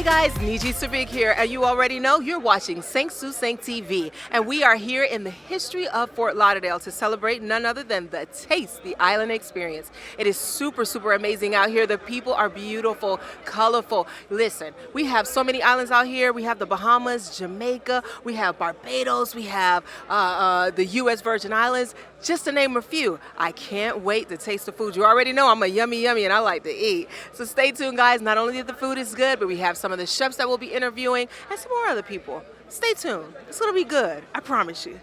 Hi guys, SABIK here, and you already know you're watching Se24 TV, and we are here in the history of Fort Lauderdale to celebrate none other than the Taste the Island experience. It is super amazing out here. The people are beautiful, colorful. Listen, we have so many islands out here. We have the Bahamas, Jamaica, we have Barbados, we have the U.S. Virgin Islands, just to name a few. I can't wait to taste the food. You already know I'm a yummy and I like to eat. So stay tuned, guys. Not only that the food is good, but we have some of the chefs that we'll be interviewing and some more other people. Stay tuned. It's gonna be good. I promise you.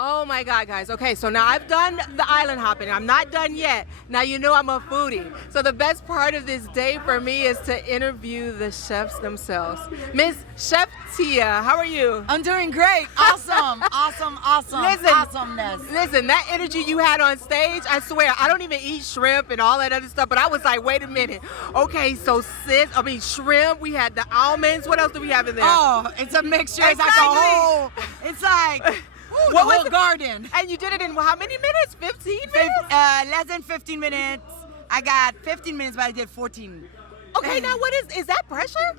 Oh my God, guys. Okay, so now I've done the island hopping. I'm not done yet. Now you know I'm a foodie. So the best part of this day for me is to interview the chefs themselves. Miss Chef Thia, how are you? I'm doing great. Awesome. Awesomeness. Listen, that energy you had on stage, I swear, I don't even eat shrimp and all that other stuff, but I was like, wait a minute. Okay, so shrimp, we had the almonds. What else do we have in there? Oh, it's a mixture. Exactly. It's like What the was whole garden. And you did it in how many minutes? 15 minutes? Less than 15 minutes. I got 15 minutes, but I did 14. Okay, now what is that pressure?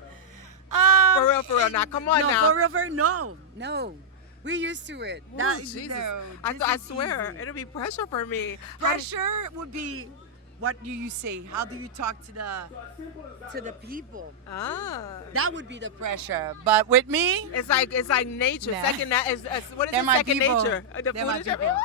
For real, now come on now. For real, no. We're used to it. Ooh, Jesus. I swear, it'll be pressure for me. Pressure would be, what do you say? How do you talk to the people? That would be the pressure. But with me, it's like nature. Nah. Second They're my second people. nature? The They're food my is your people.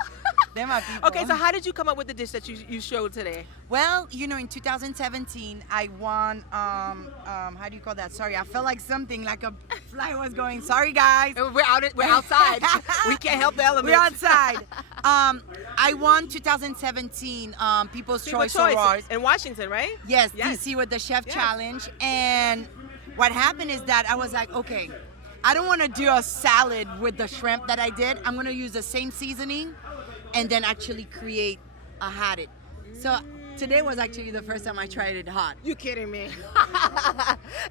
They're my people. Okay, so how did you come up with the dish that you showed today? Well, in 2017, I won, how do you call that? Sorry, I felt like something, like a fly was going. Sorry, guys. We're outside. We can't help the elements. We're outside. I won 2017 People's Choice Awards. In Washington, right? Yes, DC with the Chef Challenge. And what happened is that I was like, okay, I don't want to do a salad with the shrimp that I did. I'm going to use the same seasoning and then actually create a hadit. So today was actually the first time I tried it hot. You kidding me?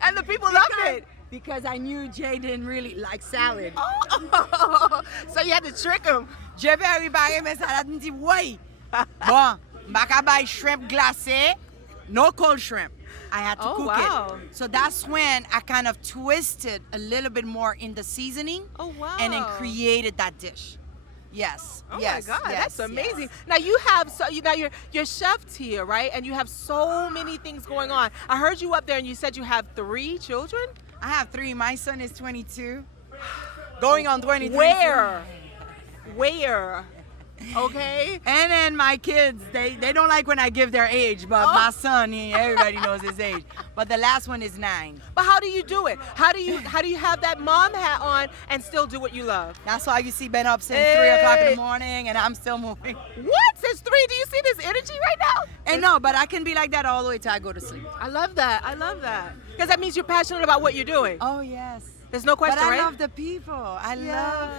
And the people loved it. Because I knew Jay didn't really like salad. Oh, so you had to trick him. Je vais arriver mes salades, me dit, oui. Bon, baka buy shrimp glacé, no cold shrimp. I had to cook it. So that's when I kind of twisted a little bit more in the seasoning. Oh, wow. And then created that dish. Yes. Oh yes, my God, yes, that's amazing. Yes. Now you have you're chef here, right? And you have so many things going on. I heard you up there and you said you have 3 children? I have 3. My son is 22. Going on 23. Where? Okay. And then my kids, they don't like when I give their age, but my son, everybody knows his age. But the last one is 9. But how do you do it? How do you have that mom hat on and still do what you love? That's why you see Ben up since 3 o'clock in the morning, and I'm still moving. What? Since 3? Do you see this energy right now? And no, but I can be like that all the way till I go to sleep. I love that. Because that means you're passionate about what you're doing. Oh yes. There's no question, but I right? love the people. I love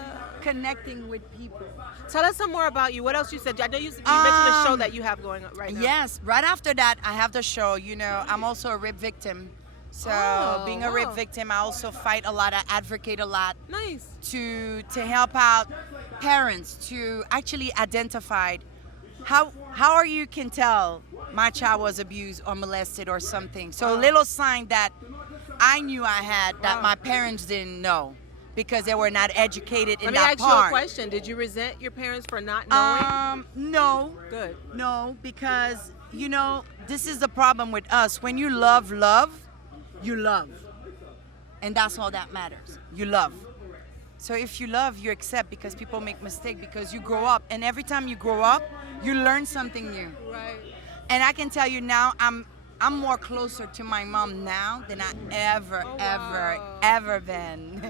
connecting with people. Tell us some more about you. What else you said? I know you mentioned a show that you have going on right now. Yes, right after that, I have the show. I'm also a rape victim. So Oh, being a rape wow. victim, I also fight a lot. I advocate a lot Nice. to help out parents to actually identify how are you can tell my child was abused or molested or something. So a little sign that I knew I had that Wow. my parents didn't know because they were not educated in Let me that ask you a part. question. Did you resent your parents for not knowing? No, Good. no, because you know this is the problem with us. When you love, you love, and that's all that matters. You love. So if you love, you accept because people make mistakes because you grow up, and every time you grow up, you learn something new. Right. And I can tell you now, I'm more closer to my mom now than I ever been.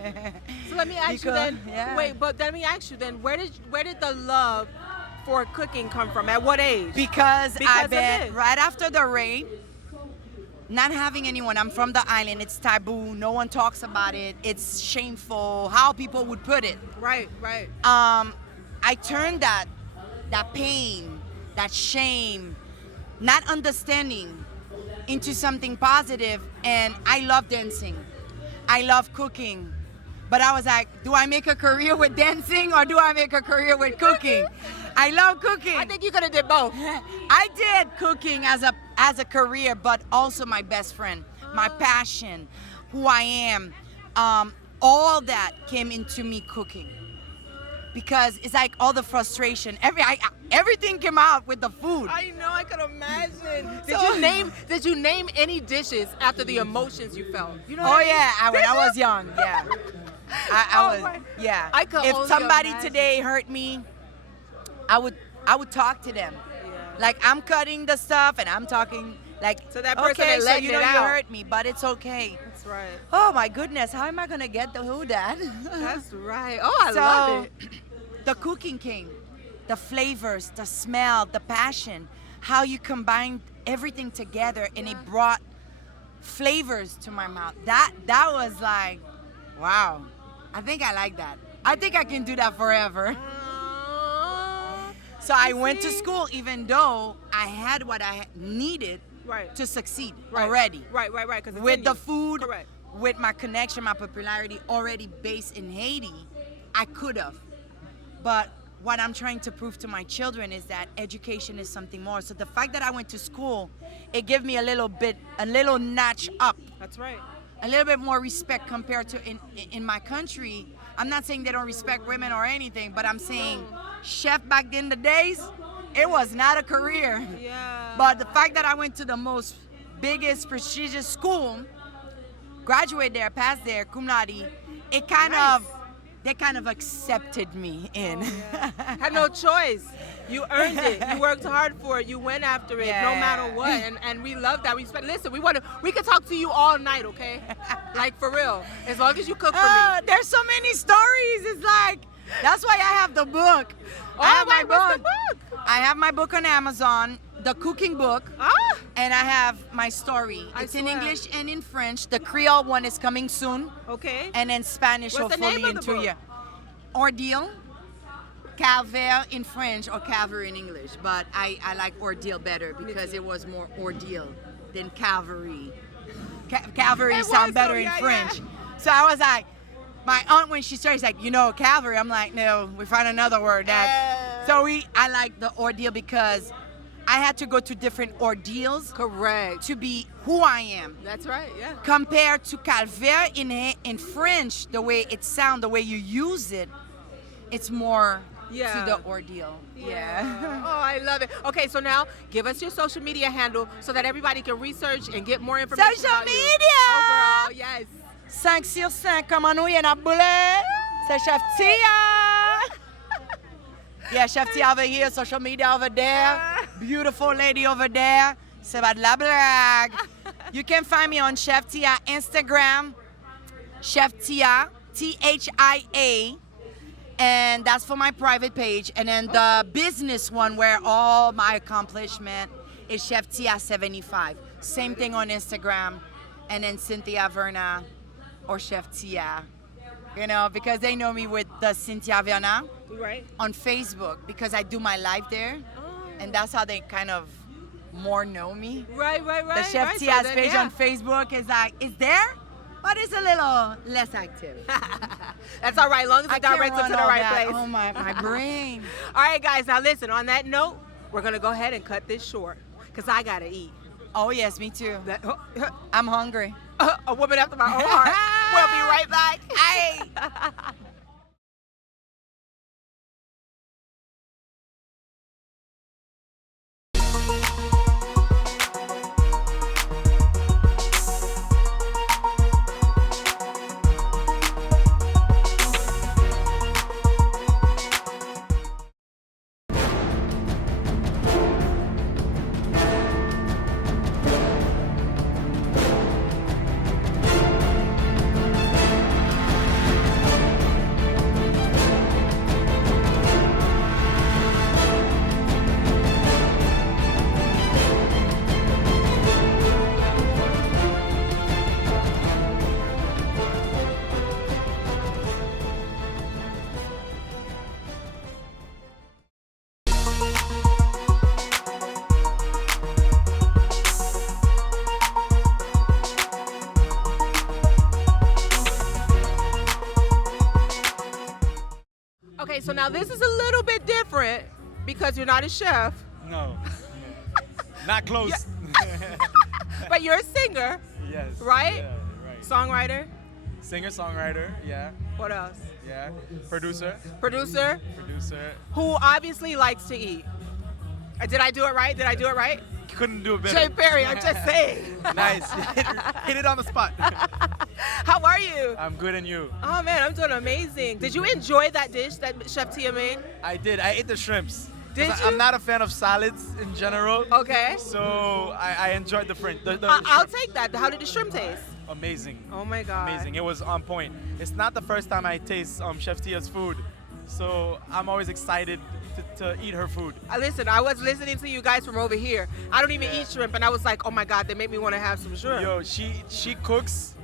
So let me ask you Because- then. yeah. Wait, but let me ask you then. Where did the love for cooking come from? At what age? Because Because I've of been this. right after the rape, not having anyone. I'm from the island. It's taboo. No one talks about it. It's shameful. How people would put it. Right. Right. I turned that pain, that shame, not understanding into something positive, and I love dancing. I love cooking. But I was like, do I make a career with dancing or do I make a career with cooking? I love cooking. I think you could have did both. I did cooking as a career, but also my best friend, my passion, who I am. All that came into me cooking. Because it's like all the frustration, everything came out with the food. I know. I could imagine. So- Did you name any dishes after the emotions you felt? You know. Oh what I mean? yeah, when I was young, yeah. I Oh, was, my- yeah. I could if only somebody imagine. today hurt me, I would talk to them. Like I'm cutting the stuff and I'm talking like, So that person okay, is so letting you know it you out. hurt me, but it's okay. That's right. Oh my goodness, how am I gonna get the who that? That's right. Oh, I so love it. the cooking came, the flavors, the smell, the passion, how you combined everything together and it brought flavors to my mouth. That was like, wow. I think I like that. I think I can do that forever. So I went to see? school even though I had what I needed Right. to succeed Right. already. Right. Because With the food, Correct. with my connection, my popularity already based in Haiti, I could have. But what I'm trying to prove to my children is that education is something more. So the fact that I went to school, it gave me a little notch up, That's right. a little bit more respect compared to in my country. I'm not saying they don't respect women or anything, but I'm saying chef back in the days, it was not a career. Yeah. But the fact that I went to the most biggest prestigious school, graduated there, passed there, cum laude, it kind Nice. of, they kind of accepted me in. Had no choice. You earned it. You worked hard for it. You went after it, no Yeah. matter what. And we love that. Listen, we could talk to you all night, okay? Like for real. As long as you cook for me. There's so many stories. It's like, that's why I have the book. I Oh, have my wait, what's the book? I have my book on Amazon, the cooking book. Ah, And I have my story. I It's in swear. English and in French. The Creole one is coming soon. okay. And then Spanish What's the hopefully name in of the 2 book? years. Ordeal, calvaire in French or calvary in English. But I like ordeal better because it was more ordeal than calvary. Calvary It sound was, better oh, in yeah, French. yeah. So I was like, my aunt when she started, she's like, you know, calvary. I'm like, no, we find another word. So I like the ordeal because I had to go to different ordeals Correct. to be who I am. That's right, yeah. Compared to calvaire in French, the way it sounds, the way you use it, it's more Yeah. to the ordeal. Yeah. Oh, I love it. Okay, so now give us your social media handle so that everybody can research and get more information Social about you. media! Oh, girl, yes. 5 sur 5, comme on est en boulet, c'est Chef Thia. Yeah, Chef Thia over here, social media over there. Beautiful lady over there. C'est pas de la blague. You can find me on Chef Thia Instagram, Chef Thia, Thia. And that's for my private page. And then the business one where all my accomplishment is Chef Thia 75. Same thing on Instagram. And then Cynthia Verna or Chef Thia. You know, because they know me with the Cynthia Verna Right. on Facebook because I do my live there. And that's how they kind of more know me. Right. The Chef right. Thia's So then, page yeah. on Facebook is like, it's there, but it's a little less active. That's all right, long as I it can't directs it run to the all right that. place. Oh, my brain. All right, guys, now listen, on that note, we're going to go ahead and cut this short because I got to eat. Oh, yes, me too. I'm hungry. A woman after my own heart. We'll be right back. Hey. Okay, so now this is a little bit different because you're not a chef, No. Not close. but you're a singer, Yes. right? Yeah, right. Songwriter. Singer, songwriter, yeah. What else? Yeah. Producer. Producer, Producer. who obviously likes to eat. Did I do it right? Did I do it right? Couldn't do it better. Jay Perry, I'm just saying. Nice. Hit it on the spot. How are you? I'm good, and you? Oh man, I'm doing amazing. Did you enjoy that dish that Chef Thia made? I did. I ate the shrimps. 'Cause Did I'm you? not a fan of salads in general. Okay. So I enjoyed the shrimp. I'll shrimp. take that. How did the shrimp taste? Amazing. Oh my God. Amazing. It was on point. It's not the first time I taste Chef Thia's food. So I'm always excited to eat her food. Listen, I was listening to you guys from over here. I don't even eat shrimp, and I was like, oh my God, they make me want to have some shrimp. Yo, she cooks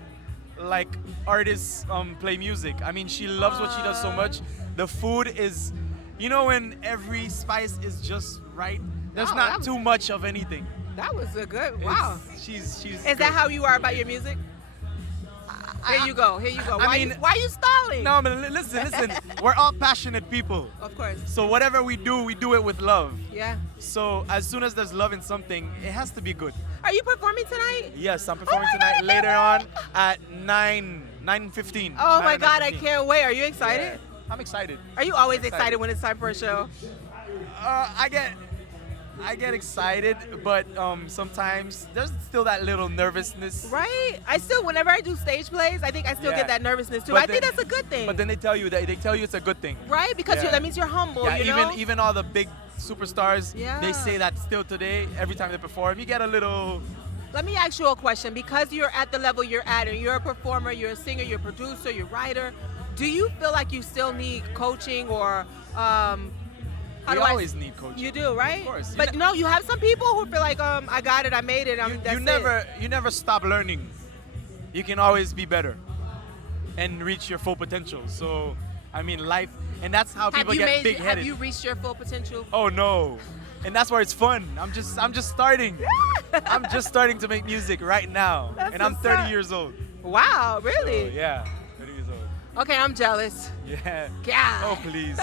like artists play music. I mean, she loves what she does so much. The food is, you know, when every spice is just right. There's Oh, that not was- too much of anything. That was a good, wow. She's. Is that how you are about your music? Here you go. Why you stalling? No, but listen. We're all passionate people. Of course. So whatever we do it with love. Yeah. So as soon as there's love in something, it has to be good. Are you performing tonight? Yes, I'm performing my God, tonight later on at 9:15. Oh my 9 or God, I 9:15. can't wait. Are you excited? Yeah, I'm excited. Are you always Excited. excited when it's time for a show? I get excited, but sometimes there's still that little nervousness. Right? I still, whenever I do stage plays, I think I still Yeah. get that nervousness too. But I think then- that's a good thing. But then they tell you it's a good thing. Right? Because Yeah. that means you're humble, Yeah, you know? even all the big superstars, Yeah. they say that still today. Every time they perform, you get a little. Let me ask you a question. Because you're at the level you're at, and you're a performer, you're a singer, you're a producer, you're a writer, do you feel like you still need coaching or how We do I- always need coaching. You do, right? Of course. But no, you have some people who feel like, I got it, I made it, that's You never stop learning. You can always be better and reach your full potential. So, I mean, life, and that's how people get big-headed. Have you reached your full potential? Oh no, and that's where it's fun. I'm just starting. I'm just starting to make music right now, That's and I'm what's 30 up. years old. Wow, So, really? yeah, 30 years old. Okay, I'm jealous. Yeah. God. Oh please.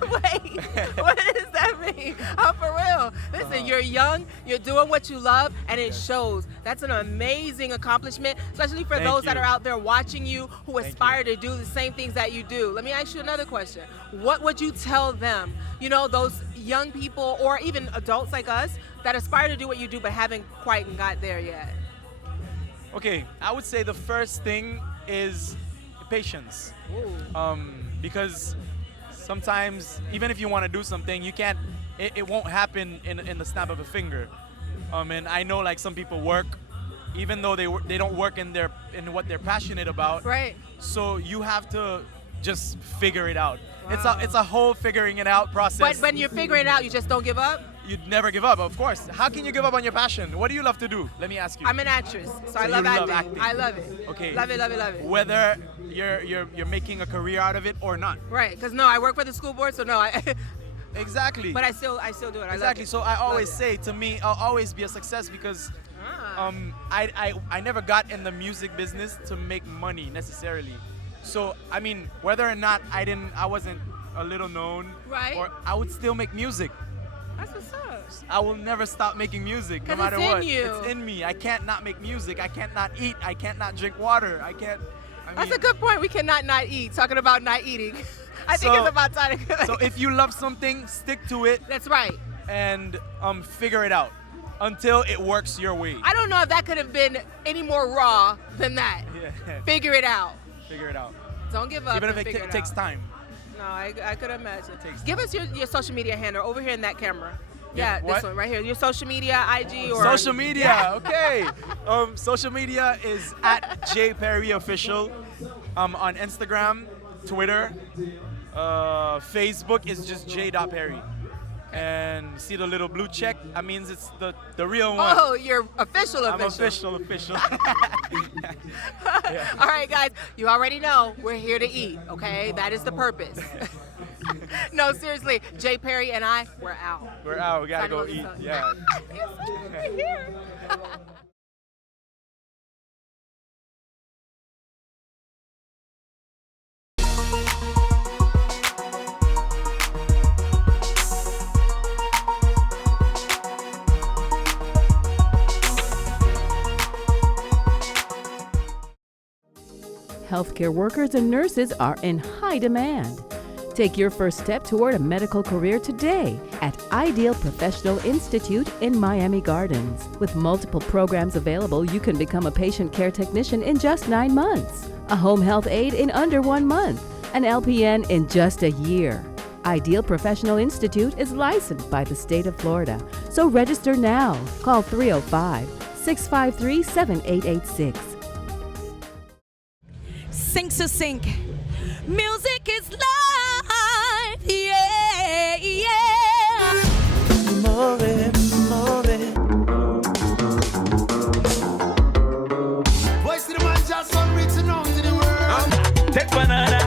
Wait, what does that mean? For real. Listen, you're young, you're doing what you love, and it shows. That's an amazing accomplishment, especially for Thank those that you. are out there watching you who Thank aspire to do the same things that you do. Let me ask you another question. What would you tell them, those young people or even adults like us that aspire to do what you do but haven't quite got there yet? Okay, I would say the first thing is patience. Because sometimes even if you want to do something, you can't. It won't happen in the snap of a finger. And I know like some people work, even though they don't work in what they're passionate about. Right. So you have to just figure it out. Wow. It's a whole figuring it out process. But when you're figuring it out, you just don't give up? You'd never give up, of course. How can you give up on your passion? What do you love to do? Let me ask you. I'm an actress, so I you love love acting. acting. I love it. Okay. Love it. Whether you're making a career out of it or not. Right, because no, I work for the school board, so no, Exactly. But I still do it. I Exactly. love it. So I always Love say, to me, I'll always be a success because I never got in the music business to make money necessarily. So I mean, whether or not I wasn't a little known, Right. or I would still make music. That's what's up. I will never stop making music, no 'Cause matter it's in what. you. It's in me. I can't not make music. I can't not eat. I can't not drink water. That's a good point. We cannot not eat. Talking about not eating. I think So- it's about time to So if you love something, stick to it That's right. and figure it out until it works your way. I don't know if that could have been any more raw than that. Yeah. Figure it out. Figure it out. Don't give up. Even if and it figure takes out. time. No, I could imagine. Takes Give us your social media handle over here in that camera. Yeah, Yeah, what? this one right here. Your social media, IG or Social media, okay. Social media is at J Perry Official. On Instagram, Twitter, Facebook is just j.perry. And see the little blue check? That means it's the real one. Oh, you're official. I'm official. Yeah. All right, guys, you already know we're here to eat, okay? That is the purpose. No, seriously, Jay Perry and I, we're out. We're out. We gotta Time to go get eat. some. Yeah. We're here. Healthcare workers and nurses are in high demand. Take your first step toward a medical career today at Ideal Professional Institute in Miami Gardens. With multiple programs available, you can become a patient care technician in just 9 months, a home health aide in under 1 month, an LPN in just a year. Ideal Professional Institute is licensed by the state of Florida, so register now. Call 305-653-7886. Sink to sink. Music is life. Yeah, yeah. More, more. Voice to the man just on reaching out to the world. Take banana.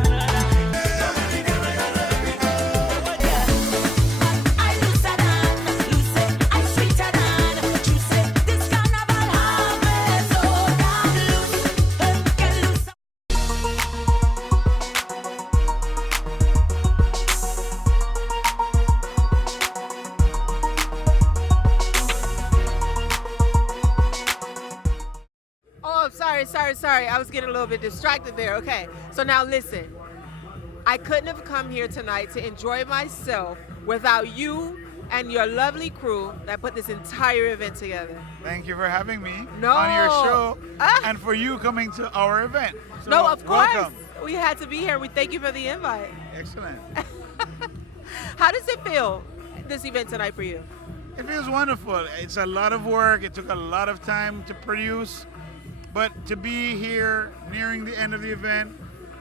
Oh, sorry. I was getting a little bit distracted there. Okay, so now listen. I couldn't have come here tonight to enjoy myself without you and your lovely crew that put this entire event together. Thank you for having me No. on your show Ah. and for you coming to our event. So, No, of course. welcome. We had to be here. We thank you for the invite. Excellent. How does it feel, this event tonight for you? It feels wonderful. It's a lot of work. It took a lot of time to produce. But to be here nearing the end of the event,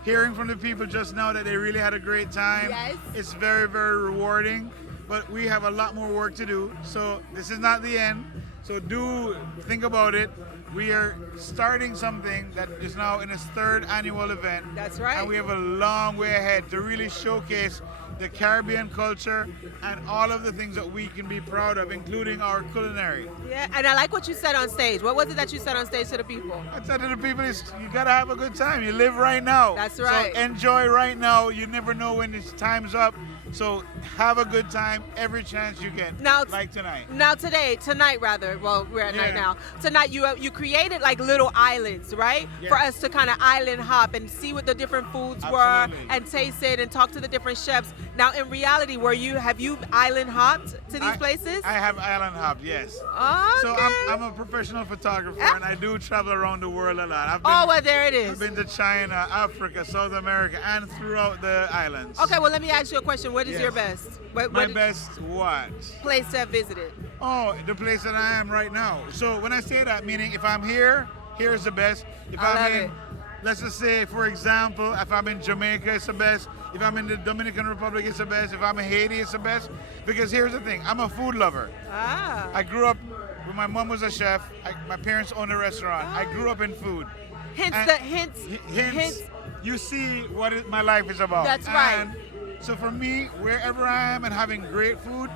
hearing from the people just now that they really had a great time, Yes. it's very, very rewarding. But we have a lot more work to do. So this is not the end. So do think about it. We are starting something that is now in its 3rd annual event. That's right. And we have a long way ahead to really showcase the Caribbean culture and all of the things that we can be proud of, including our culinary. Yeah, and I like what you said on stage. What was it that you said on stage to the people? I said to the people, you gotta have a good time. You live right now. That's right. So enjoy right now. You never know when it's time's up. So have a good time every chance you get. Now, like tonight. Now tonight rather. Well, we're at night Yeah. now. Tonight you created like little islands, right? Yes. For us to kind of island hop and see what the different foods were Absolutely. and taste it and talk to the different chefs. Now, in reality, have you island hopped to these places? I have island hop, yes. Okay. So I'm a professional photographer and I do travel around the world a lot. Oh, well, there it I've is. been to China, Africa, South America, and throughout the islands. Okay, well, let me ask you a question. What is Yes. your best? What My best what? place to have visited? Oh, the place that I am right now. So when I say that, meaning if I'm here, here's the best. If I I'm love in, it. let's just say, for example, if I'm in Jamaica, it's the best. If I'm in the Dominican Republic, it's the best. If I'm in Haiti, it's the best. Because here's the thing, I'm a food lover. Ah. I grew up, when my mom was a chef, my parents owned a restaurant. I grew up in food. Hence And the hints. Hence, you see what my life is about. That's right. And So for me, wherever I am and having great food,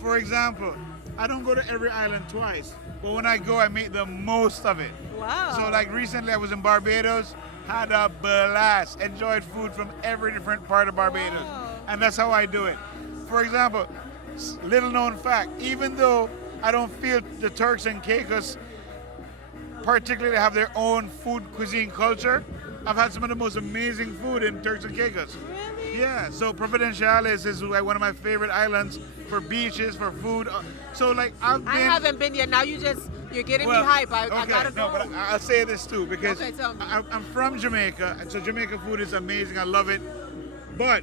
for example, I don't go to every island twice, but when I go, I make the most of it. Wow. So like recently I was in Barbados, had a blast, enjoyed food from every different part of Barbados. Wow. And that's how I do it. For example, little known fact, even though I don't feel the Turks and Caicos particularly have their own food cuisine culture, I've had some of the most amazing food in Turks and Caicos. Really? Yeah, so Providenciales is like one of my favorite islands for beaches, for food. So like I've been... I haven't been yet. Now you're getting me hype. I gotta go. No, but I'll say this too, because Okay, tell me. I'm from Jamaica, and so Jamaica food is amazing. I love it. But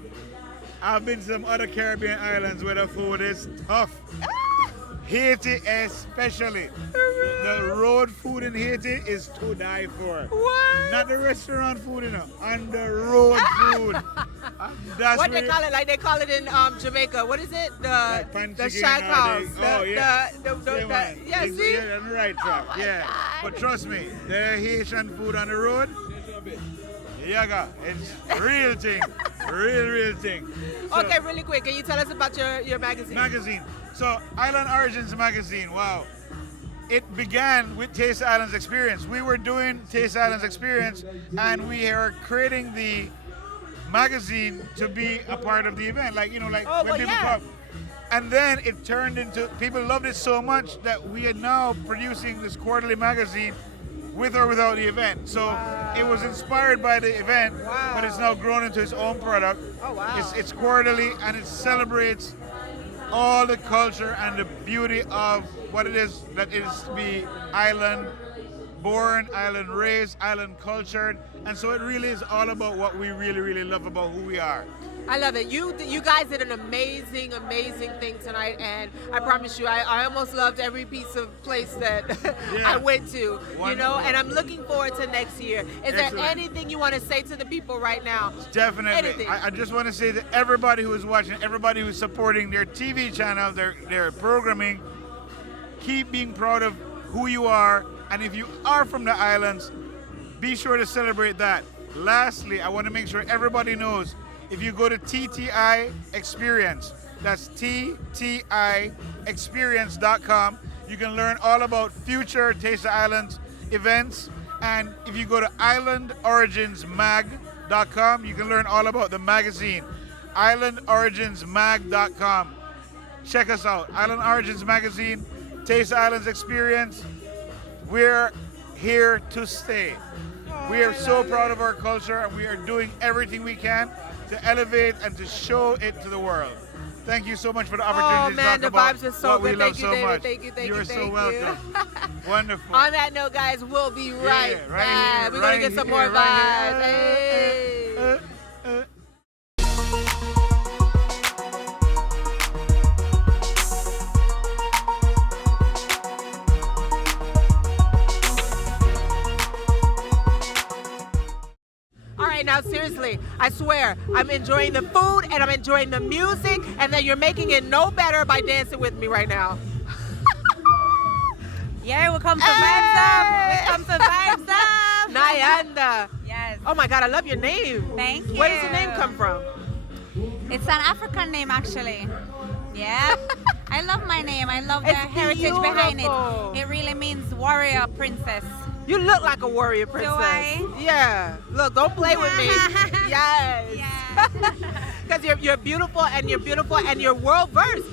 I've been to some other Caribbean islands where the food is tough. Haiti especially. The road food in Haiti is to die for. What? Not the restaurant food, you know, on the road food. That's What they where- call it? Like they call it in Jamaica. What is it? Like The pan chicken shack or house. oh, yeah. Yeah, see? Yeah, on the right track. my Yeah. God. But trust me, the Haitian food on the road, yaga, it's real thing. Real thing. So, Okay, really quick. Can you tell us about your magazine? magazine. So Island Origins magazine, wow. It began with Taste Islands Experience. We were doing Taste Islands Experience and we are creating the magazine to be a part of the event. Like, you know, like Oh, when well, people yeah. come. And then it turned into, people loved it so much that we are now producing this quarterly magazine with or without the event. So it was inspired by the event, but it's now grown into its own product. Oh, wow. It's quarterly and it celebrates all the culture and the beauty of what it is that it is to be island born, island raised, island cultured. And so it really is all about what we really love about who we are. I love it. You guys did an amazing thing tonight, and I promise you, I almost loved every piece of place that Yeah. I went to. You know, Wonderful. and I'm looking forward to next year. Is there Excellent. anything you want to say to the people right now? Definitely. Anything. I just want to say that everybody who is watching, everybody who's supporting their TV channel, their programming, keep being proud of who you are. And if you are from the islands, be sure to celebrate that. Lastly, I want to make sure everybody knows, if you go to TTI Experience, that's TTIExperience.com, you can learn all about future Taste the Islands events. And if you go to islandoriginsmag.com, you can learn all about the magazine. islandoriginsmag.com. Check us out. Island Origins Magazine, Taste the Islands Experience. We're here to stay. We are so proud of our culture and we are doing everything we can to elevate and to show it to the world. Thank you so much for the opportunity Oh man, to the talk vibes about are so what we good. love Thank you, so David. much. Thank you. You are so thank welcome. Wonderful. On that note, guys, we'll be right right back. here, We're gonna right get some here, more right vibes. here. Hey. All right, now seriously, I swear, I'm enjoying the food and I'm enjoying the music, and then you're making it no better by dancing with me right now. Yeah, we come to vibes up. We come to vibes up. Nyanda. Yes. Oh my God, I love your name. Thank you. Where does the name come from? It's an African name, actually. Yeah. I love my name. I love the It's heritage behind beautiful. it. It really means warrior princess. You look like a warrior princess. I? Yeah. Look, don't play with me. Yes. Yeah. Because you're beautiful and you're world versed.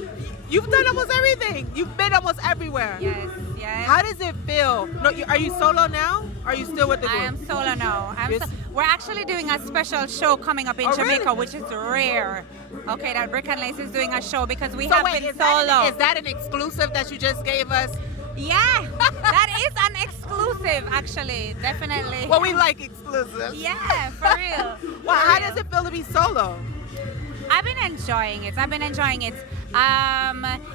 You've done almost everything. You've been almost everywhere. Yes. Yes. How does it feel? No, are you solo now? Are you still with the group? I am solo now. Yes. We're actually doing a special show coming up in Oh, Jamaica, really? which is rare. Okay, that Brick and Lace is doing a show because we So have wait, been is solo. that an exclusive that you just gave us? Yeah, that is an exclusive, actually, definitely. Well, we like exclusives. Yeah, for real. Well, For how real. does it feel to be solo? I've been enjoying it.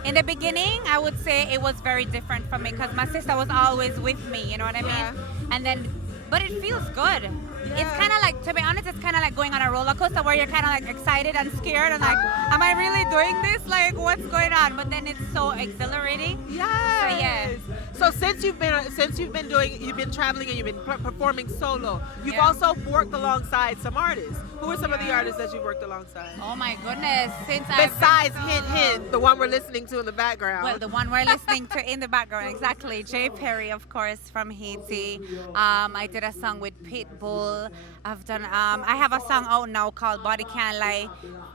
In the beginning, I would say it was very different for me because my sister was always with me. You know what I mean? Yeah. And then, but it feels good. It's kind of like, to be honest, it's kind of like going on a roller coaster where you're kind of like excited and scared and like, am I really doing this? Like, what's going on? But then it's so exhilarating. Yes. So since you've been traveling and you've been performing solo, you've also worked alongside some artists. Who are some of the artists that you've worked alongside? Oh my goodness! Besides hint, the one we're listening to in the background. Well, the one we're listening to in the background, exactly. Jay Perry, of course, from Haiti. I did a song with Pitbull. I've done. I have a song out now called "Body Can't Lie"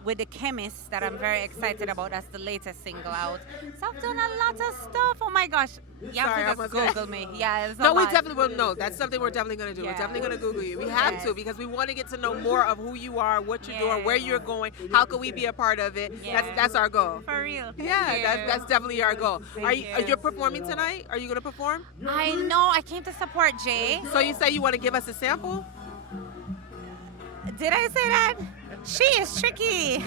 with The Chemist that I'm very excited about. That's the latest single out. So I've done a lot of stuff. Oh my gosh! You have to just Google me. Yeah, it's no, we definitely will know. That's something we're definitely going to do. Yeah. We're definitely going to Google you. We have to because we want to get to know more of who you are, what you're doing, where you're going. How can we be a part of it? That's our goal. For real. Yeah, that's definitely our goal. Are you performing tonight? Are you going to perform? I know. I came to support Jay. So you say you want to give us a sample? Did I say that? She is tricky.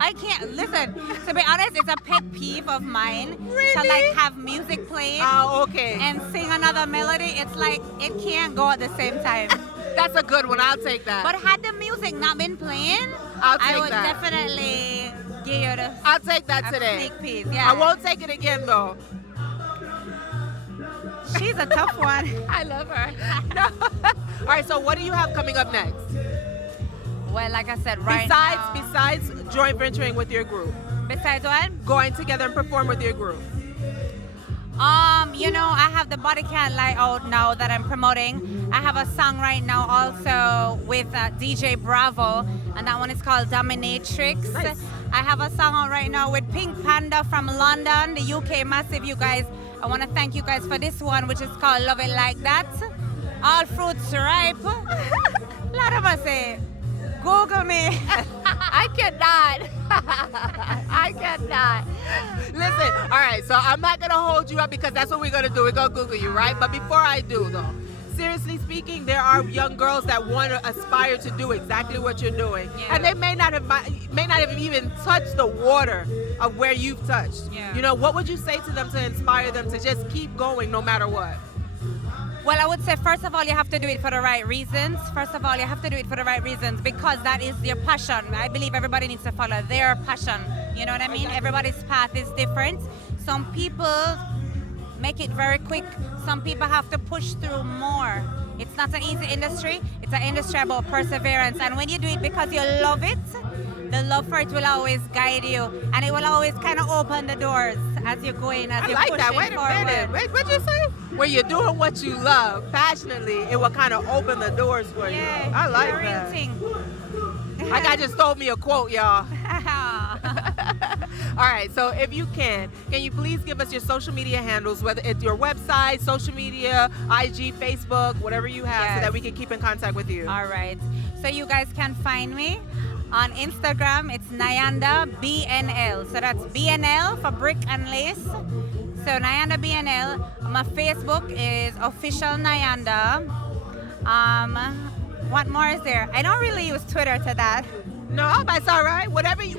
I can't listen. To be honest, it's a pet peeve of mine to like have music playing. Oh, okay. And sing another melody. It's like it can't go at the same time. That's a good one. I'll take that. But had the music not been playing, I would definitely give you the. I'll take that today. Sneak peek. Yeah. I won't take it again though. She's a tough one. I love her. No. All right. So what do you have coming up next? Well, like I said, now. Besides joint venturing with your group. Besides what? Going together and perform with your group. I have the Body Can't Lie out now that I'm promoting. I have a song right now also with DJ Bravo, and that one is called Dominatrix. Nice. I have a song out right now with Pink Panda from London, the UK massive, you guys. I want to thank you guys for this one, which is called Love It Like That. All fruits ripe. A lot of us say, Google me. I cannot. I cannot. Listen, all right, so I'm not going to hold you up because that's what we're going to do. We're going to Google you, right? But before I do, though, seriously speaking, there are young girls that want to aspire to do exactly what you're doing. Yeah. And they may not have even touched the water of where you've touched. Yeah. What would you say to them to inspire them to just keep going no matter what? Well, I would say, first of all, you have to do it for the right reasons. Because that is your passion. I believe everybody needs to follow their passion. You know what I mean? Everybody's path is different. Some people make it very quick. Some people have to push through more. It's not an easy industry. It's an industry about perseverance. And when you do it because you love it, the love for it will always guide you. And it will always kind of open the doors as you're going, as you're pushing forward. I like that. Wait a minute. Wait, what'd you say? When you're doing what you love passionately, it will kind of open the doors for you. I like that. Like I just told me a quote, y'all. All right, so if you can you please give us your social media handles, whether it's your website, social media, IG, Facebook, whatever you have, so that we can keep in contact with you. All right. So you guys can find me on Instagram. It's Nyanda BNL. So that's BNL for brick and lace. So Nyanda BNL. My Facebook is official Nyanda. What more is there? I don't really use Twitter to that. No, that's all right. Whatever you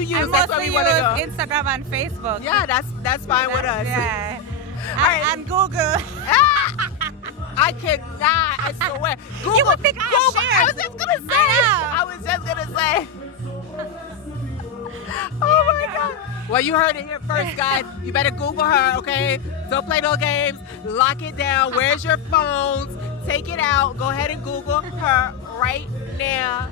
use, that's where we want to go. Instagram and Facebook. Yeah, that's fine with us. Yeah. All right. And Google. I cannot. I swear. Google. You would think I shared. I was just gonna say. Oh my God. Well, you heard it here first, guys. You better Google her, okay? Don't play no games. Lock it down. Where's your phones? Take it out. Go ahead and Google her right now.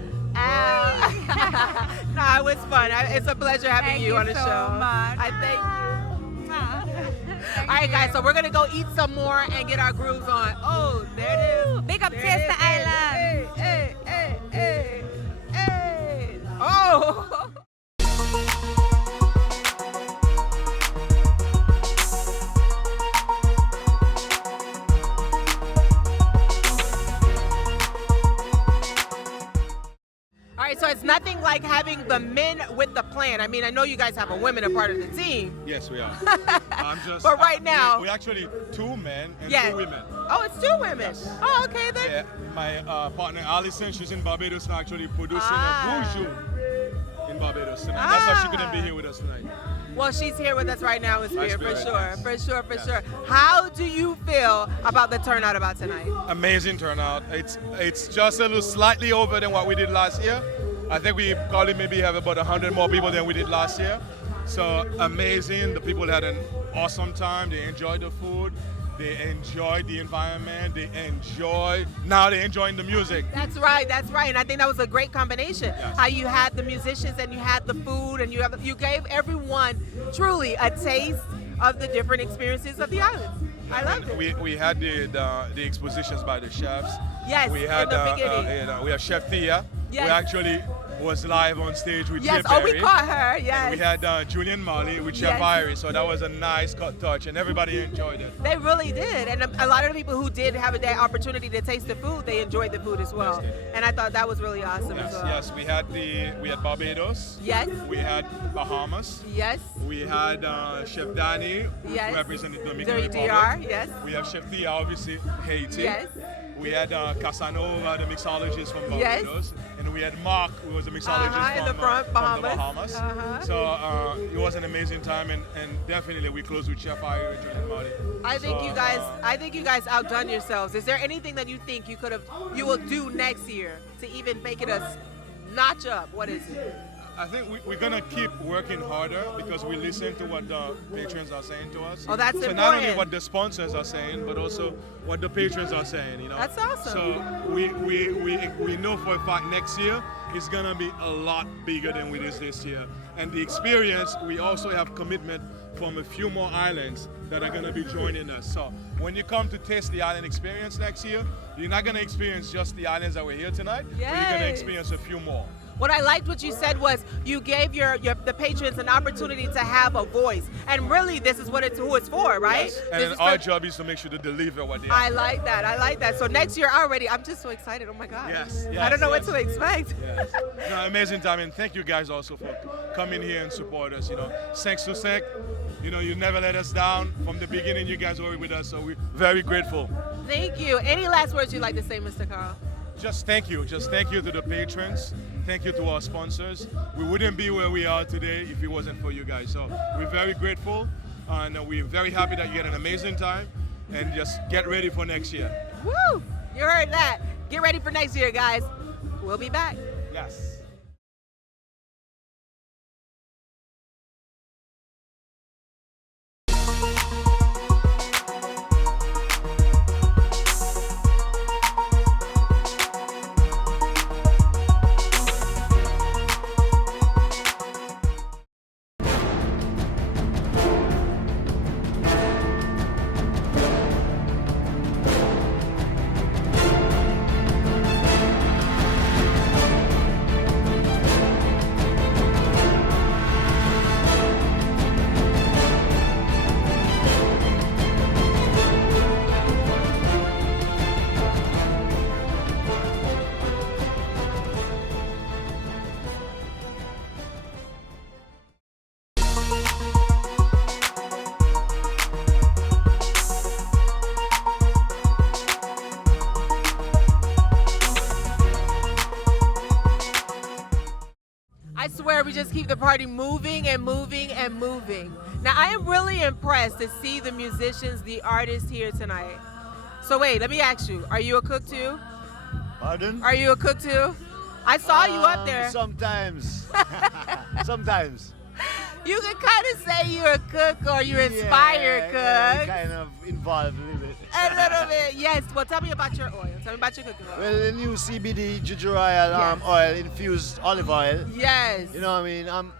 No, it was fun. It's a pleasure having you on the show. Much. I thank you. All right, guys, so we're going to go eat some more and get our grooves on. Oh, there it is. Big up Taste the Island. Hey. Oh. All right, so it's nothing like having the men with the plan. I mean, I know you guys have a women a part of the team. Yes, we are. But right now, we actually 2 men and 2 women. Oh, it's 2 women. Yes. Oh, okay then. Yeah, my partner Alison, she's in Barbados now, actually producing a Boujou in Barbados tonight. That's why she couldn't be here with us tonight. Well, she's here with us right now in spirit, for Yes. sure. How do you feel feel about the turnout about tonight? Amazing turnout. It's just a little slightly over than what we did last year. I think we probably maybe have about 100 more people than we did last year. So amazing. The people had an awesome time. They enjoyed the food. They enjoyed the environment. Now they're enjoying the music. That's right. And I think that was a great combination. Yes. How you had the musicians and you had the food and you gave everyone truly a taste of the different experiences of the island. I loved it. We had the expositions by the chefs. Yes, we had in the beginning. We have Chef Thia, Yes. who actually was live on stage with Yes, Jay Perry. we caught her, And yes. we had Julian Marley with Chef Yes. Irie, so that was a nice cut touch, and everybody enjoyed it. They really did, and a lot of the people who did have that opportunity to taste the food, they enjoyed the food as well. Yes, they did. And I thought that was really awesome Yes, as well. yes, we had Barbados. Yes. We had Bahamas. Yes. We had Chef Danny, Yes. who represented Dominican DR, Republic. yes. We have Chef Thia, obviously, Haiti. Yes. We had Casanova, the mixologist from Yes. Barbados. And we had Mark, who was a mixologist in the front, from Bahamas. the Bahamas. Uh-huh. So it was an amazing time, and definitely we closed with Chef Irie and Julian Marley. I think So, you guys outdone yourselves. Is there anything that you think you will do next year to even make it a notch up? What is it? I think we're gonna keep working harder because we listen to what the patrons are saying to us. Oh, that's so not only important. what the sponsors are saying, but also what the patrons are saying. You know. That's awesome. So we know for a fact next year is gonna be a lot bigger than it is this year. And the experience, we also have commitment from a few more islands that are gonna be joining us. So when you come to taste the island experience next year, you're not gonna experience just the islands that were here tonight, but you're gonna Yes. experience a few more. What I liked what you said was you gave the patrons an opportunity to have a voice, and really this is who it's for, right? Yes. This And is then our for- job is to make sure to deliver what they I have. like that. So next year already, I'm just so excited. Oh my God. Yes, I don't know yes. what to expect. Yes. No, amazing time, and thank you guys also for coming here and support us. You know, thanks to Sek. You know, you never let us down from the beginning. You guys were with us, so we're very grateful. Thank you. Any last words you'd like to say, Mr. Carl? Just thank you. Just thank you to the patrons. Thank you to our sponsors. We wouldn't be where we are today if it wasn't for you guys. So we're very grateful, and we're very happy that you had an amazing time. And just get ready for next year. Woo! You heard that. Get ready for next year, guys. We'll be back. Yes. I swear we just keep the party moving and moving and moving. Now I am really impressed to see the musicians, the artists here tonight. So wait, let me ask you, are you a cook too? Pardon? Are you a cook too? I saw you up there. Sometimes. Sometimes. You can kind of say you're a cook or you're inspired Yeah, cook. kind of involved a little bit. A little bit, yes. Well, tell me about your oil. Tell me about your cooking oil. Well, the new CBD ginger oil, Yes. oil, infused olive oil. Yes. You know what I mean?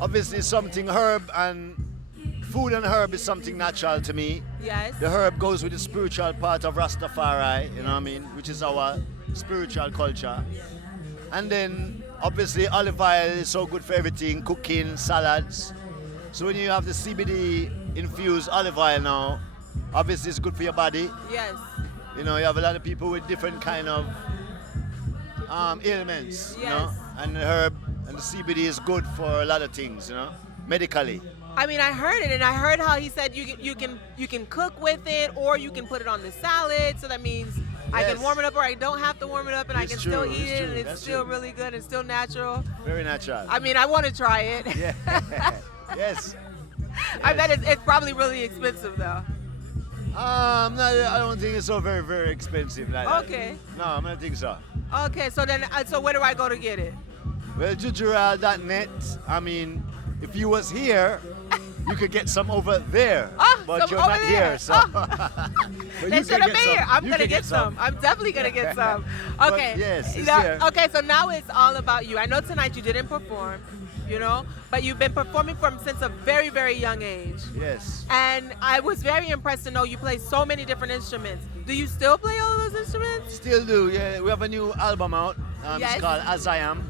Obviously something herb, and food and herb is something natural to me. Yes. The herb goes with the spiritual part of Rastafari, you know what I mean? Which is our spiritual culture. And then obviously olive oil is so good for everything, cooking, salads. So when you have the CBD infused olive oil now, obviously it's good for your body. Yes. You know, you have a lot of people with different kind of ailments, you know, Yes. and the herb and the CBD is good for a lot of things, you know, medically. I mean, I heard it, and I heard how he said you can cook with it, or you can put it on the salad. So that means I can Yes. warm it up, or I don't have to warm it up, and I It's can still true, eat it's it, true, and it's that's still true. really good and still natural. Very natural. I mean, I want to try it. Yeah. Yes. I bet it's probably really expensive though. I don't think it's so very, very expensive like that. Okay. No, I don't think so. Okay, so then, so where do I go to get it? Well, jujural.net, I mean, if you was here, you could get some over there. Oh, but some you're over not there. here, so. Oh. But They you should can have been here. I'm You gonna can get some. I'm definitely gonna get some. Okay. But yes, it's Now- here. Okay, so now it's all about you. I know tonight you didn't perform, you know, but you've been performing since a very, very young age. Yes. And I was very impressed to know you play so many different instruments. Do you still play all of those instruments? Still do, yeah. We have a new album out. Yes. It's called As I Am.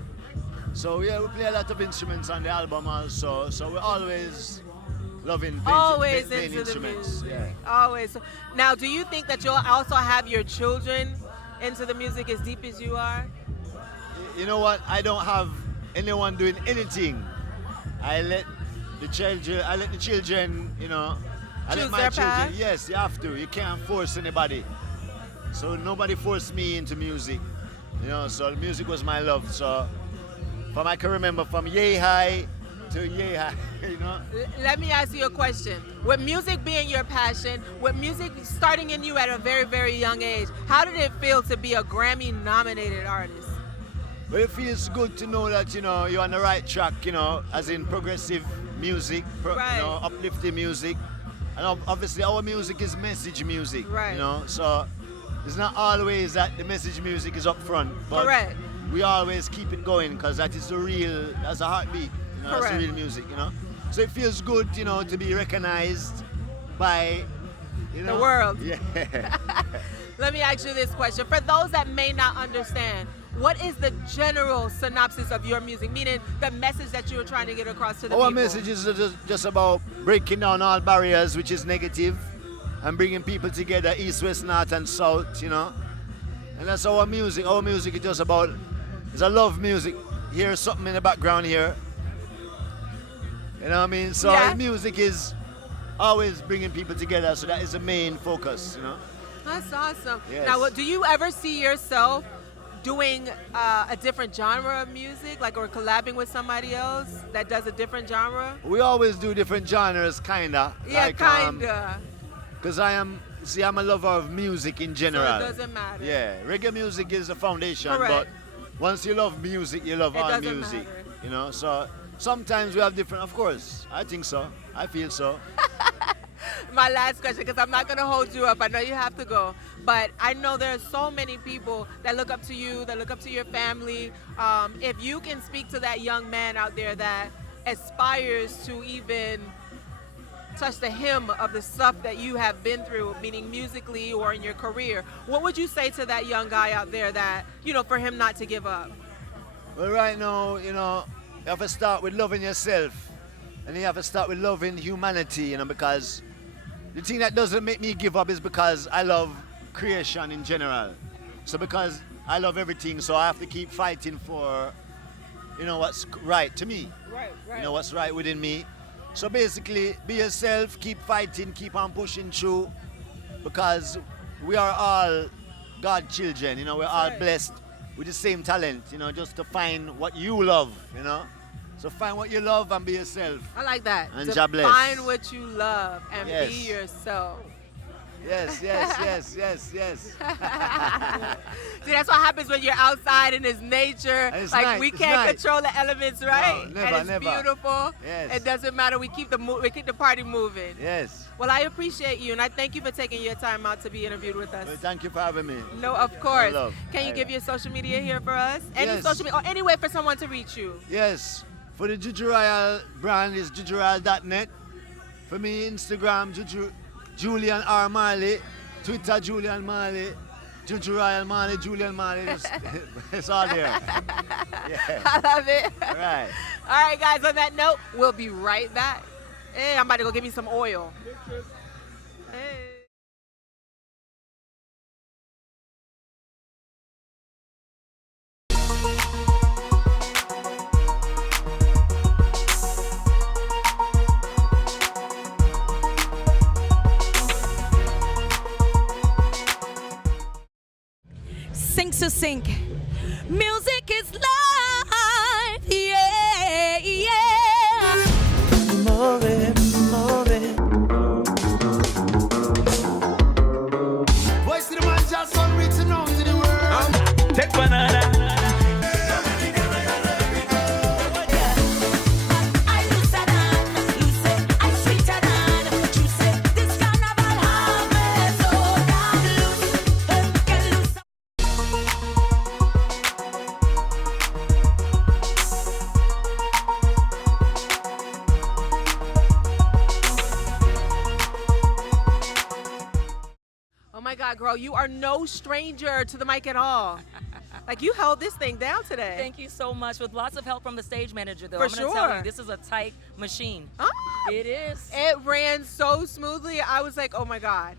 So yeah, we play a lot of instruments on the album also. So we're always loving Always playing into the instruments. music. Yeah. Always. Now, do you think that you'll also have your children into the music as deep as you are? You know what? I don't have anyone doing anything. I let the children, you know, I Choose let my their children. path? Yes, you have to. You can't force anybody. So nobody forced me into music. You know, so music was my love. So I can remember from yay high to yay high, you know. Let me ask you a question. With music being your passion, with music starting in you at a very, very young age, how did it feel to be a Grammy-nominated artist? Well, it feels good to know that, you know, you're on the right track, you know, as in progressive music, Right. you know, uplifting music. And obviously our music is message music, Right. you know, so it's not always that the message music is up front, but Correct. we always keep it going because that's a heartbeat, you know, that's Correct. the real music, you know. So it feels good, you know, to be recognized by, you know. The world. Yeah. Let me ask you this question. For those that may not understand, what is the general synopsis of your music? Meaning the message that you were trying to get across to the Our people. message is just about breaking down all barriers, which is negative, and bringing people together, east, west, north, and south, you know. And that's our music. Our music is just about, it's a love music. Here's something in the background here. You know what I mean? So Yeah. music is always bringing people together, so that is the main focus, you know. That's awesome. Yes. Now, do you ever see yourself doing a different genre of music, like, or collabing with somebody else that does a different genre? We always do different genres, kinda. Yeah, like, kinda. Because I'm a lover of music in general. So it doesn't matter. Yeah, reggae music is the foundation, Correct. but once you love music, you love It all doesn't music. matter. You know, so sometimes we have different, of course. I think so. I feel so. My last question, because I'm not going to hold you up. I know you have to go. But I know there are so many people that look up to you, that look up to your family. If you can speak to that young man out there that aspires to even touch the hem of the stuff that you have been through, meaning musically or in your career, what would you say to that young guy out there that, you know, for him not to give up? Well, right now, you know, you have to start with loving yourself. And you have to start with loving humanity, you know, because the thing that doesn't make me give up is because I love creation in general. So because I love everything, so I have to keep fighting for, you know, what's right to me. Right. You know, what's right within me. So basically, be yourself, keep fighting, keep on pushing through, because we are all God's children, you know, we're all Right. blessed with the same talent, you know, just to find what you love, you know. So find what you love and be yourself. I like that. And God bless. Find what you love and Yes. be yourself. Yes, yes, yes, yes, yes. See, that's what happens when you're outside and it's nature. It's like nice, we it's can't nice. control the elements, right? never, and it's never. beautiful. Yes. It doesn't matter. We keep the party moving. Yes. Well, I appreciate you, and I thank you for taking your time out to be interviewed with us. Well, thank you for having me. No, of course. love. Can you give your social media here for us? Any Yes. social media, or any way for someone to reach you? Yes. For the Juju Royal brand is jujuroyal.net. For me, Instagram, Julian R. Marley. Twitter, Julian Marley. Juju Royal Marley, Julian Marley. It's all there. Yeah. I love it. All right. All right, guys, on that note, we'll be right back. Hey, I'm about to go get me some oil. Hey. Sink to sink. Music is life, yeah, yeah. my God, girl, you are no stranger to the mic at all. Like, you held this thing down today. Thank you so much. With lots of help from the stage manager, though. For I'm going to sure. tell you, this is a tight machine. Ah, It is. it ran so smoothly. I was like, oh my God.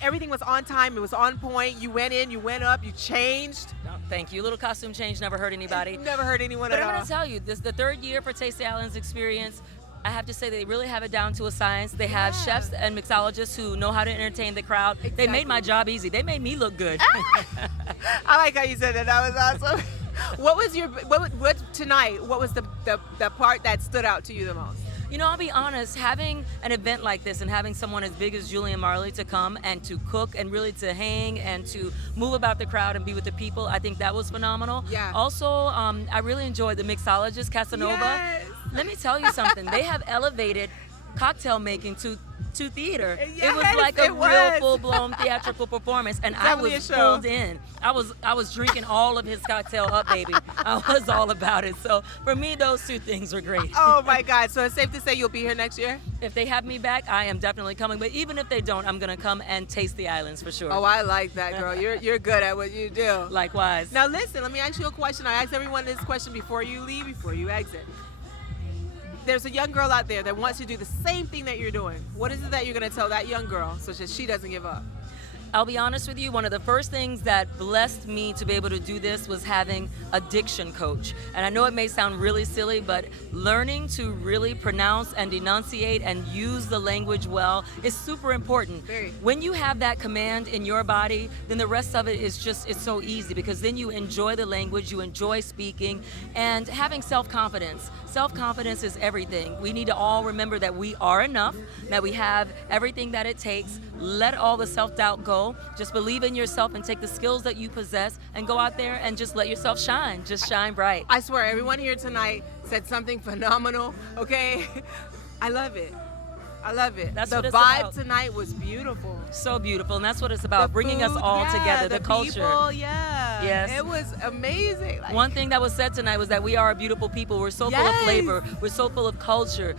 Everything was on time. It was on point. You went in, you went up, you changed. No, thank you. Little costume change never hurt anybody. Never hurt anyone But at I'm all. going to tell you, this is the third year for Taste the Islands experience. I have to say they really have it down to a science. They have chefs and mixologists who know how to entertain the crowd. They made my job easy. They made me look good. I like how you said that. That was awesome. What tonight? What was the part that stood out to you the most? You know, I'll be honest, having an event like this and having someone as big as Julian Marley to come and to cook and really to hang and to move about the crowd and be with the people, I think that was phenomenal. Yeah. Also, I really enjoyed the mixologist, Casanova. Yes. Let me tell you something. They have elevated cocktail making to theater. It was Yes, like a it real was. full-blown theatrical performance, and I Definitely was a show. pulled in. I was drinking all of his cocktail up, baby. I was all about it. So for me, those two things were great. Oh my God. So it's safe to say you'll be here next year? If they have me back, I am definitely coming. But even if they don't, I'm gonna come and taste the islands for sure. Oh, I like that, girl. You're good at what you do. Likewise. Now listen, let me ask you a question. I ask everyone this question before you leave, before you exit. There's a young girl out there that wants to do the same thing that you're doing. What is it that you're going to tell that young girl so that she doesn't give up? I'll be honest with you, one of the first things that blessed me to be able to do this was having a diction coach. And I know it may sound really silly, but learning to really pronounce and enunciate and use the language well is super important. Very. When you have that command in your body, then the rest of it is just, it's so easy because then you enjoy the language, you enjoy speaking, and having self-confidence. Self-confidence is everything. We need to all remember that we are enough, that we have everything that it takes. Let all the self-doubt go. Just believe in yourself and take the skills that you possess and go out there and just let yourself shine. Just shine bright. I swear, everyone here tonight said something phenomenal, okay? I love it. I love it. That's the what it's vibe about. tonight was beautiful. So beautiful, and that's what it's about, The bringing us food, all yeah, together, the culture. People, yeah. Yes. It was amazing. Like, One thing that was said tonight was that we are a beautiful people. We're so full of Yes. flavor. We're so full of culture.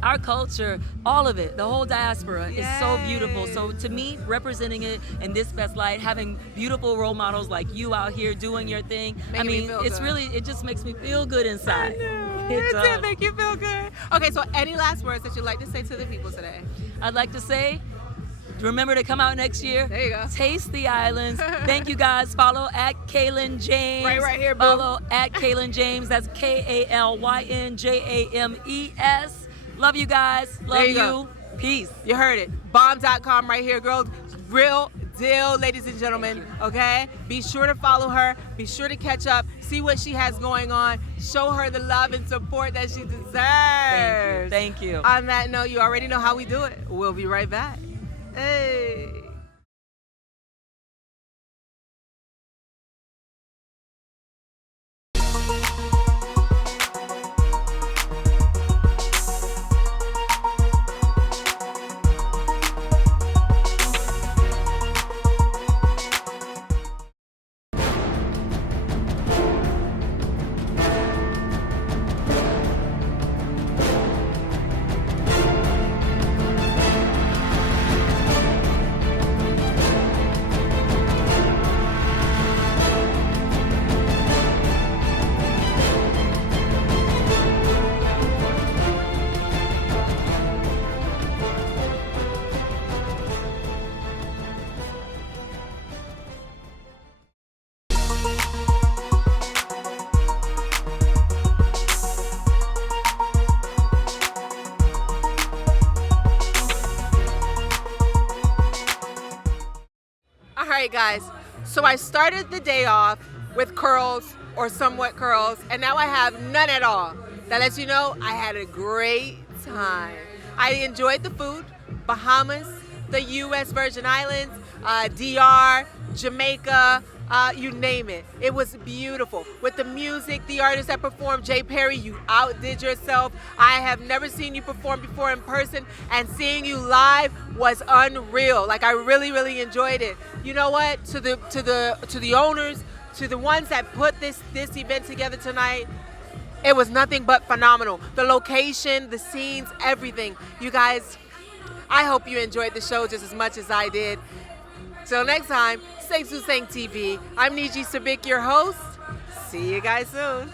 Our culture, all of it, the whole diaspora is so beautiful. So to me, representing it in this best light, having beautiful role models like you out here doing your thing, Making me feel it's good. really, it just makes me feel good inside. It did make you feel good. Okay, so any last words that you'd like to say to the people today? I'd like to say, remember to come out next year. There you go. Taste the islands. Thank you guys. Follow at Kalyn James. Right here, boo. Follow at Kalyn James. That's KALYNJAMES. Love you guys. Love There you you. go. Peace. You heard it. Bomb.com right here, girl. Real deal, ladies and gentlemen, okay? Be sure to follow her. Be sure to catch up. See what she has going on. Show her the love and support that she deserves. Thank you. On that note, you already know how we do it. We'll be right back. Hey. All right, guys. So I started the day off with curls or somewhat curls, and now I have none at all. That lets you know I had a great time. I enjoyed the food, Bahamas, the U.S. Virgin Islands, DR, Jamaica, you name it. It was beautiful. With the music, the artists that performed, Jay Perry, you outdid yourself. I have never seen you perform before in person, and seeing you live was unreal. Like, I really, really enjoyed it. You know what? To the owners, to the ones that put this event together tonight, it was nothing but phenomenal. The location, the scenes, everything. You guys, I hope you enjoyed the show just as much as I did. Till next time, Se24 TV. I'm NJIE SABIK, your host. See you guys soon.